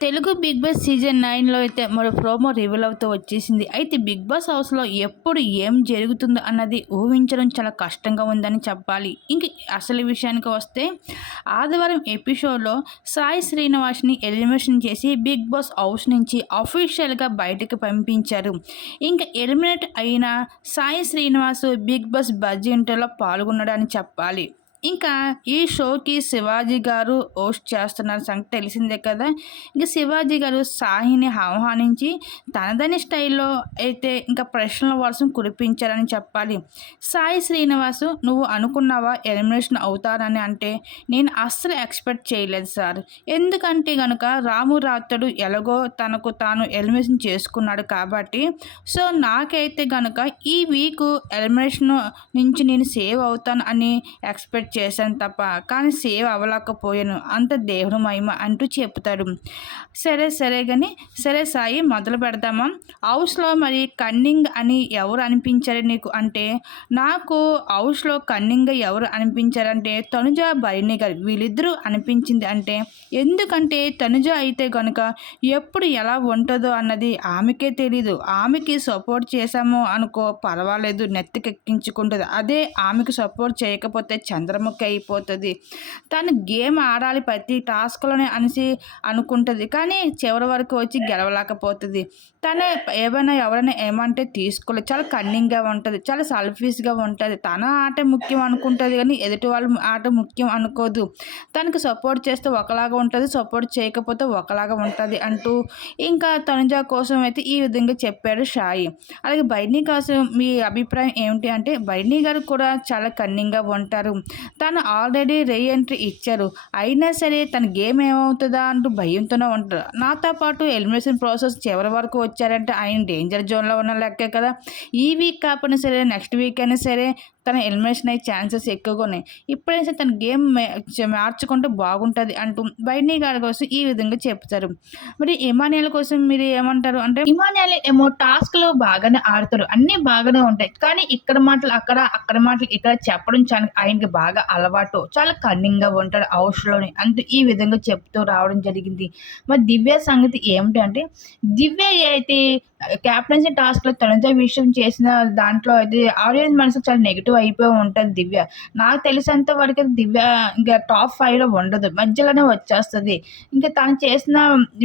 Telugu big boss season నైన్లో అయితే మరో ప్రోమో రివీల్ అవుతూ వచ్చేసింది. అయితే బిగ్ బాస్ హౌస్లో ఎప్పుడు ఏం జరుగుతుందో అన్నది ఊహించడం చాలా కష్టంగా ఉందని చెప్పాలి. ఇంక అసలు విషయానికి వస్తే ఆదివారం ఎపిసోడ్లో సాయి శ్రీనివాస్ని ఎలిమినేషన్ చేసి బిగ్ బాస్ హౌస్ నుంచి అఫీషియల్గా బయటకు పంపించారు. ఇంకా ఎలిమినేట్ అయిన Sai Srinivas Bigg Boss Buzzz ఇంటర్లో పాల్గొన్నాడని చెప్పాలి. ఇంకా ఈ షోకి శివాజీ గారు హోస్ట్ చేస్తున్న సంగతి తెలిసిందే కదా. ఇంకా శివాజీ గారు సాహిని ఆహ్వానించి తనదని స్టైల్లో అయితే ఇంకా ప్రశ్నల వర్షం కురిపించారని చెప్పాలి. సాయి శ్రీనివాసు నువ్వు అనుకున్నావా ఎలిమినేషన్ అవుతారని అంటే నేను అస్సలు ఎక్స్పెక్ట్ చేయలేదు సార్. ఎందుకంటే కనుక రాము రాత్రుడు ఎలాగో తనకు తాను ఎలిమినేషన్ చేసుకున్నాడు కాబట్టి. సో నాకైతే కనుక ఈ వీక్ ఎలిమినేషన్ నుంచి నేను సేవ్ అవుతాను అని ఎక్స్పెక్ట్ చేశాను తప్ప కానీ సేవ్ అవ్వలేకపోయాను. అంత దేవుడు మహిమ అంటూ చెప్తాడు సరే సరే కానీ సరే సాయి మొదలు పెడదామా? హౌస్లో మరి కన్నింగ్ అని ఎవరు అనిపించారు నీకు? అంటే నాకు హౌస్లో కన్నింగ్ ఎవరు అనిపించారంటే తనుజ భరణి గారు వీళ్ళిద్దరూ అనిపించింది అంటే ఎందుకంటే తనుజ అయితే కనుక ఎప్పుడు ఎలా ఉంటుందో అన్నది ఆమెకే తెలీదు. ఆమెకి సపోర్ట్ చేశాము అనుకో పర్వాలేదు నెత్తికెక్కించుకుంటుంది. అదే ఆమెకు సపోర్ట్ చేయకపోతే చంద్రముఖి అయిపోతుంది తను గేమ్ ఆడాలి ప్రతి టాస్క్లోనే అనేసి అనుకుంటుంది. కానీ చివరి వరకు వచ్చి గెలవలేకపోతుంది. తను ఏమైనా ఎవరైనా ఏమంటే తీసుకోలేదు చాలా కన్నింగ్గా ఉంటుంది. చాలా సెల్ఫీస్గా ఉంటుంది. తన ఆట ముఖ్యం అనుకుంటుంది కానీ ఎదుటి వాళ్ళ ఆట ముఖ్యం అనుకోదు. తనకి సపోర్ట్ చేస్తే ఒకలాగా ఉంటుంది. సపోర్ట్ చేయకపోతే ఒకలాగా ఉంటుంది అంటూ ఇంకా తనుజ కోసం అయితే ఈ విధంగా చెప్పాడు షాయి. అలాగే బైనీ కోసం మీ అభిప్రాయం ఏమిటి అంటే బైనీ గారు కూడా చాలా కన్నింగ్గా ఉంటారు. తను ఆల్రెడీ రీ ఎంట్రీ ఇచ్చారు. అయినా సరే తన గేమ్ ఏమవుతుందా అంటూ భయంతోనే ఉంటారు. నాతో పాటు ఎలిమినేషన్ ప్రాసెస్ చివరి వరకు వచ్చారంటే ఆయన డేంజర్ జోన్లో ఉన్న లెక్కే కదా. ఈ వీక్ కాకపోయినా సరే నెక్స్ట్ వీక్ అయినా సరే తన ఎలిమినేషన్ అయ్యే ఛాన్సెస్ ఎక్కువగా ఉన్నాయి. ఇప్పుడైతే తన గేమ్ మార్చుకుంటే బాగుంటుంది అంటూ బైనీ గారి కోసం ఈ విధంగా చెప్తారు. మరి ఇమానియాల కోసం మీరు ఏమంటారు? అంటే ఇమానియాల ఏమో టాస్క్లో బాగానే ఆడతారు. అన్నీ బాగానే ఉంటాయి. కానీ ఇక్కడ మాటలు అక్కడ అక్కడ మాటలు ఇక్కడ చెప్పడం చాలా ఆయనకి బాగా అలవాటు. చాలా కన్నింగ్గా ఉంటాడు హౌస్లోని అంటూ ఈ విధంగా చెప్తూ రావడం జరిగింది. మరి దివ్య సంగతి ఏమిటి అంటే దివ్య అయితే క్యాప్టెన్సీ టాస్క్లో తనతో విషయం చేసిన దాంట్లో అయితే ఆడియన్స్ మనసు చాలా నెగిటివ్ అయిపోయి ఉంటుంది దివ్య. నాకు తెలిసినంత వరకు దివ్య ఇంకా టాప్ ఫైవ్లో ఉండదు. మధ్యలోనే వచ్చేస్తుంది. ఇంకా తను చేసిన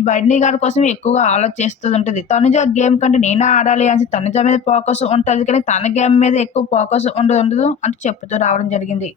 బన్నీ గారి కోసం ఎక్కువగా ఆలోచిస్తూ ఉంటుంది. తనుజ గేమ్ కంటే నేనే ఆడాలి అని తనుజ మీద ఫోకస్ ఉంటుంది కానీ తన గేమ్ మీద ఎక్కువ ఫోకస్ ఉండదు ఉండదు అంటూ చెప్తూ రావడం జరిగింది.